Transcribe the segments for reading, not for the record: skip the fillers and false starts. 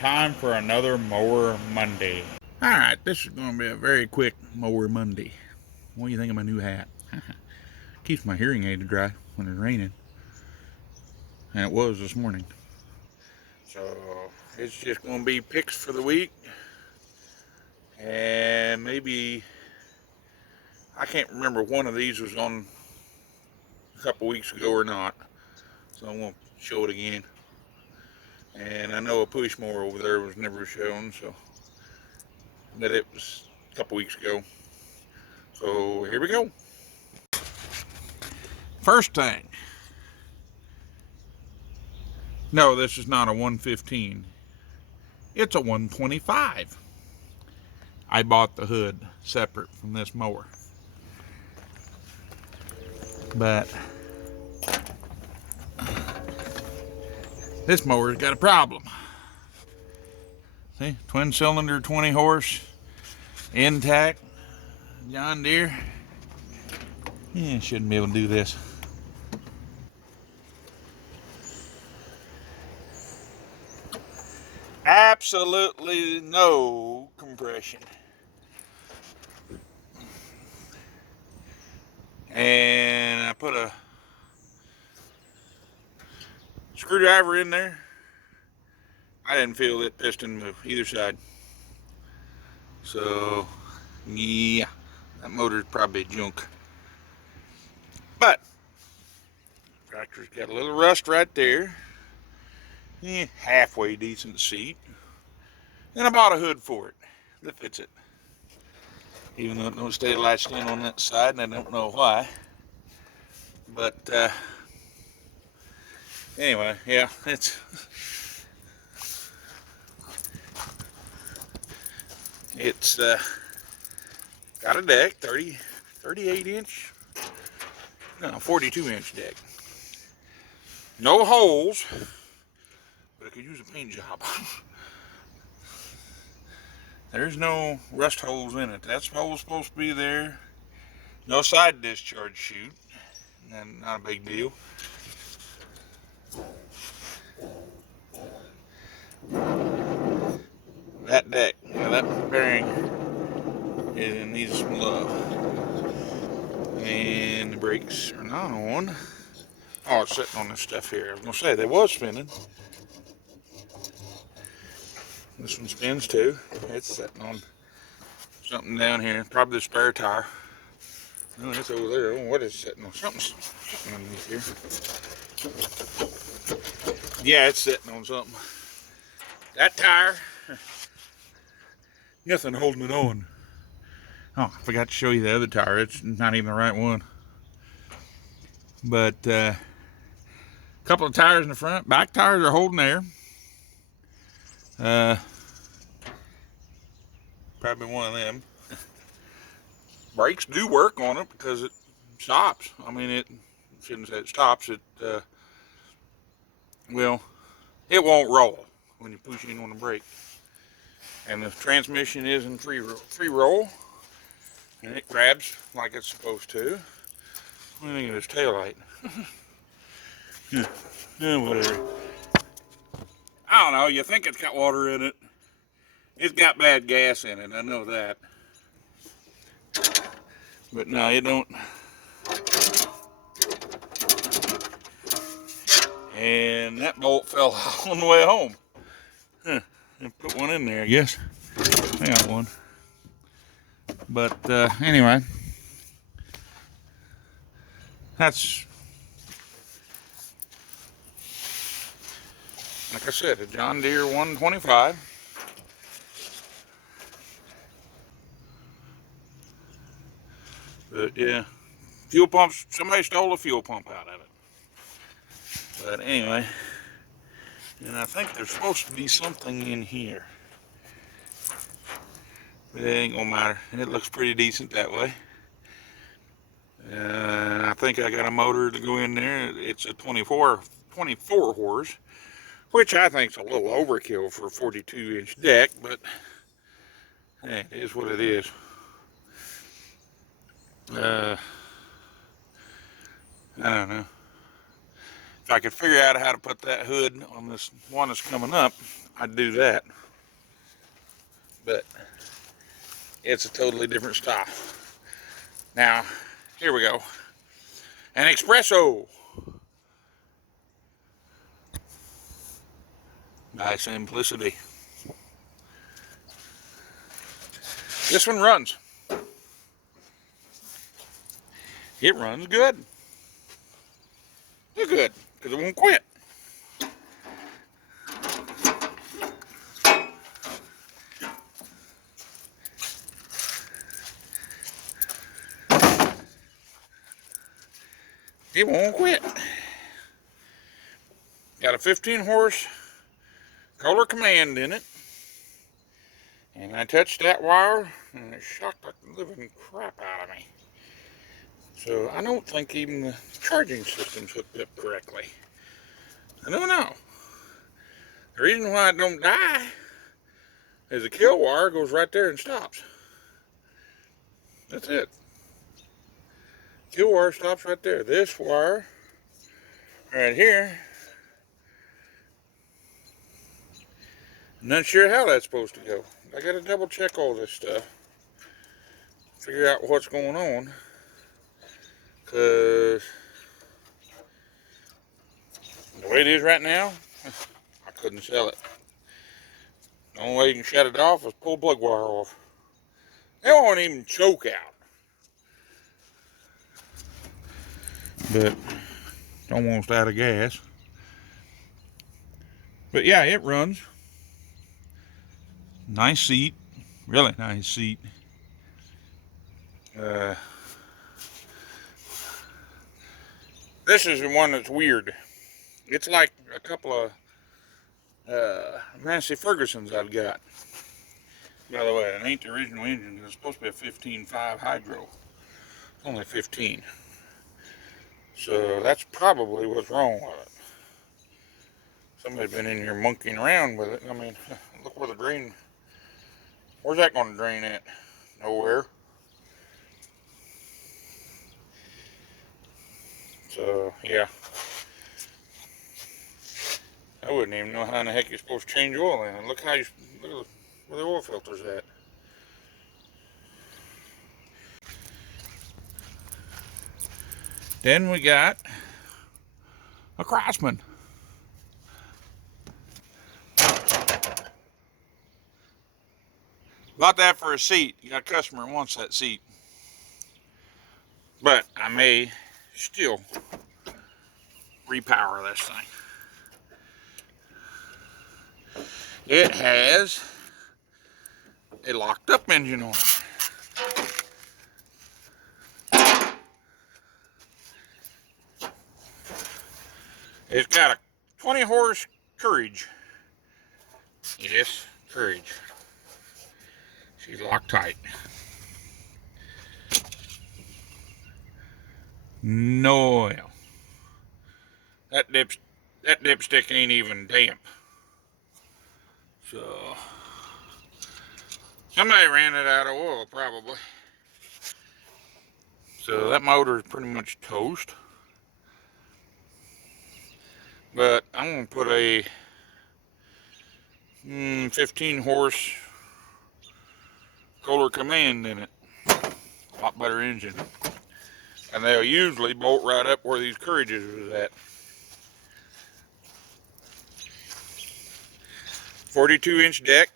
time for another Mower Monday. Alright, this is going to be a very quick Mower Monday. What do you think of my new hat? Keeps my hearing aid dry when it's raining. And it was this morning. So, it's just going to be picks for the week. And maybe, I can't remember if one of these was on a couple weeks ago or not. So I won't show it again. And I know a push mower over there was never shown, so that it was a couple weeks ago. So here we go. First thing. No, this is not a 115. It's a 125. I bought the hood separate from this mower. But this mower's got a problem. See, twin cylinder, 20 horse, intact, John Deere. Yeah, shouldn't be able to do this. Absolutely no compression. And I put a screwdriver in there. I didn't feel that piston move either side. So, yeah, that motor's probably junk. But, tractor's got a little rust right there. Yeah, halfway decent seat. And I bought a hood for it that fits it. Even though it don't stay latched in on that side, and I don't know why. But, anyway, yeah, it's got a deck, 38 inch, no, 42 inch deck. No holes, but it could use a paint job. There's no rust holes in it. That's hole's supposed to be there. No side discharge chute, and not a big deal. That deck, yeah, that bearing it needs some love. And the brakes are not on. Oh, it's sitting on this stuff here. I was gonna say they was spinning. This one spins too. It's sitting on something down here. Probably the spare tire. No, it's over there. Oh, what is it sitting on? Something's sitting underneath here. Yeah, it's sitting on something. That tire, nothing holding it on. Oh, I forgot to show you the other tire. It's not even the right one. But a couple of tires in the front. Back tires are holding there. Probably one of them. Brakes do work on it because it stops. I mean, it shouldn't say it stops. Well, it won't roll when you push in on the brake. And the transmission is in free roll, and it grabs like it's supposed to. What do you think of this taillight? Yeah, whatever. I don't know. You think it's got water in it? It's got bad gas in it. I know that. But no, it don't. And that bolt fell on the way home. Huh. I put one in there, I guess. I got one. But anyway, that's, like I said, a John Deere 125. But yeah, fuel pumps, somebody stole the fuel pump out of it. But anyway, and I think there's supposed to be something in here. But it ain't gonna matter. It looks pretty decent that way. I think I got a motor to go in there. It's a 24 horse, which I think is a little overkill for a 42-inch deck, but hey, it is what it is. I don't know. If If I could figure out how to put that hood on this one that's coming up, I'd do that. But it's a totally different style. Now, here we go. An espresso. By simplicity. This one runs. It runs good. It's good, because it won't quit. It won't quit. Got a 15 horse Kohler command in it. And I touched that wire and it shocked the living crap out of me. So I don't think even the charging system's hooked up correctly. I don't know. The reason why it don't die is the kill wire goes right there and stops. That's it. Kill wire stops right there. This wire right here, I'm not sure how that's supposed to go. I gotta double check all this stuff, figure out what's going on, because the way it is right now, I couldn't sell it. The only way you can shut it off is pull plug wire off. It won't even choke out. But almost out of gas. But yeah, it runs. Nice seat, really nice seat. This is the one that's weird. It's like a couple of Massey Fergusons I've got. By the way, it ain't the original engine. It's supposed to be a 15.5 hydro. It's only 15. So that's probably what's wrong with it. Somebody's been in here monkeying around with it. I mean, look where the drain. Where's that going to drain at? Nowhere. So yeah, I wouldn't even know how in the heck you're supposed to change oil in. Look how look where the oil filter's at. Then we got a Craftsman. Bought that for a seat. You got a customer who wants that seat. But I may still repower this thing. It has a locked up engine on it. It's got a 20 horse Courage. Yes, Courage. She's locked tight. No oil. That dipstick ain't even damp. So somebody ran it out of oil probably. So that motor is pretty much toast. But I'm gonna put a 15 horse Kohler command in it. A lot better engine. And they'll usually bolt right up where these Courages was at. 42-inch deck.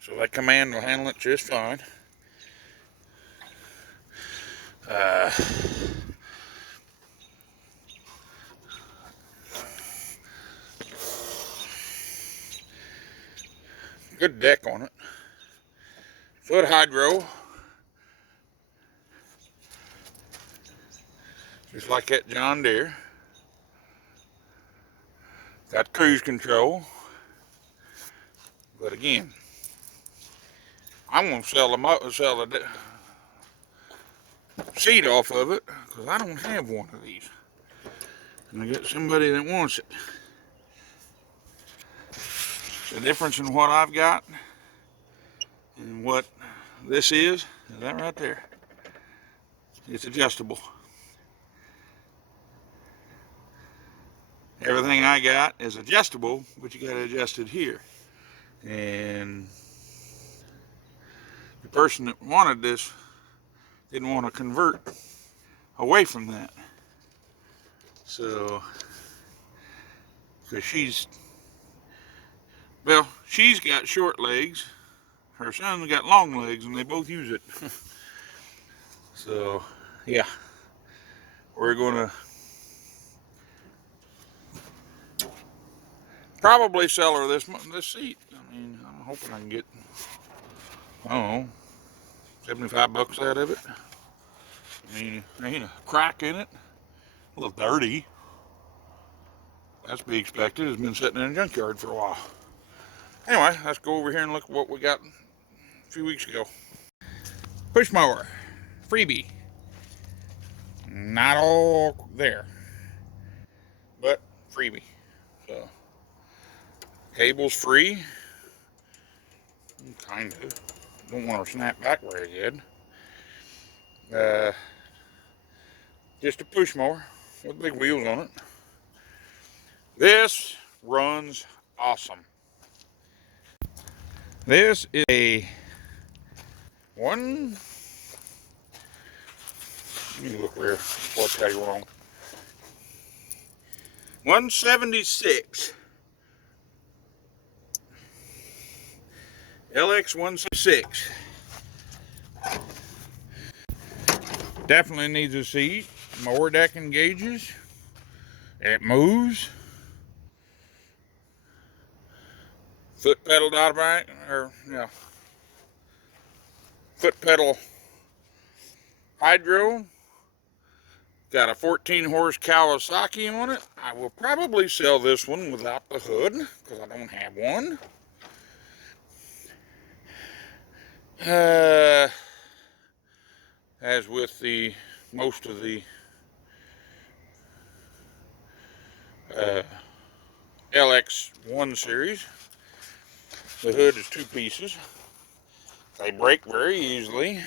So that command will handle it just fine. Good deck on it. Foot hydro. Just like that John Deere. Got cruise control. But again, I'm going to sell the seat off of it because I don't have one of these. And I got somebody that wants it. The difference in what I've got and what this is that right there. It's adjustable. Everything I got is adjustable, but you got to adjust it here. And the person that wanted this didn't want to convert away from that. So, because she's got short legs, her son's got long legs, and they both use it. So, yeah, we're gonna probably sell her this seat. I mean, I'm hoping I can get, I don't know, 75 bucks out of it. I mean, there ain't a crack in it. A little dirty. That's to be expected. It's been sitting in a junkyard for a while. Anyway, let's go over here and look at what we got a few weeks ago. Push mower, freebie. Not all there, but freebie. So, cable's free. Kind of. Don't want to snap back very good. Just a push mower with big wheels on it. This runs awesome. This is a one. Let me look where. I'll tell you wrong. 176. LX 176. Definitely needs a seat. Mower deck engages. It moves. Foot pedal automatic, or yeah. Foot pedal hydro. Got a 14 horse Kawasaki on it. I will probably sell this one without the hood because I don't have one. As with the most of the LX1 series, the hood is 2 pieces. They break very easily.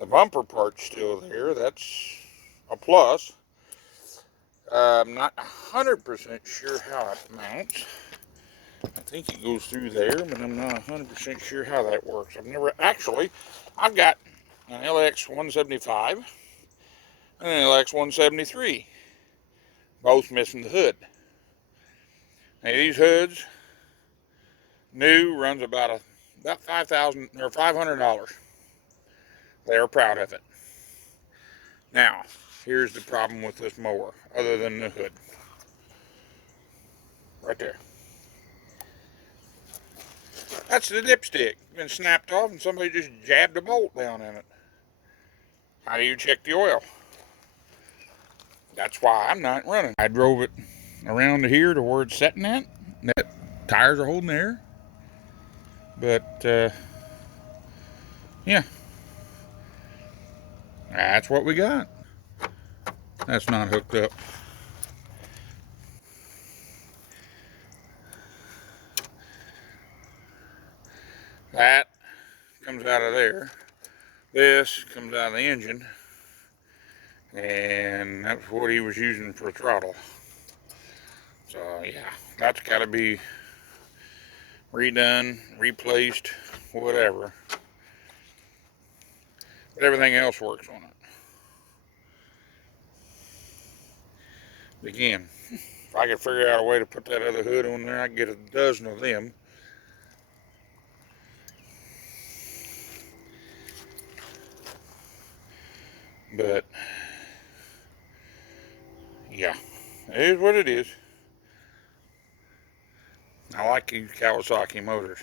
The bumper part's still there. That's a plus. I'm not 100% sure how it mounts. I think it goes through there, but I'm not 100% sure how that works. I've got an LX 175 and an LX 173, both missing the hood. Now these hoods, new, runs about $5,000 or $500. They are proud of it. Now, here's the problem with this mower, other than the hood. Right there. That's the dipstick. Been snapped off and somebody just jabbed a bolt down in it. How do you check the oil? That's why I'm not running. I drove it around here to where it's setting at. That tires are holding air. But, yeah. That's what we got. That's not hooked up. That comes out of there. This comes out of the engine. And that's what he was using for throttle. So yeah, that's got to be redone, replaced, whatever. But everything else works on it. Again, if I could figure out a way to put that other hood on there, I could get a dozen of them. But yeah, it is what it is. I like these Kawasaki motors.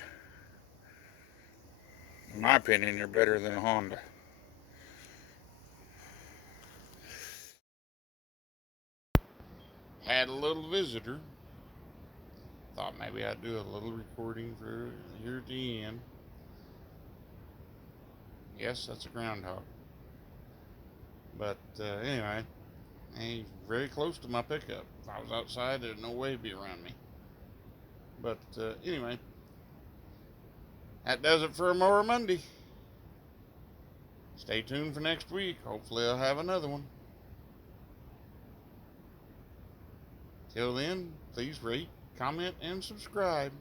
In my opinion, they're better than a Honda. Had a little visitor. Thought maybe I'd do a little recording for here at the end. Yes, that's a groundhog. But anyway, he's very close to my pickup. If I was outside, there's no way he'd be around me. But anyway, that does it for a Mower Monday. Stay tuned for next week. Hopefully I'll have another one. Till then, please rate, comment, and subscribe.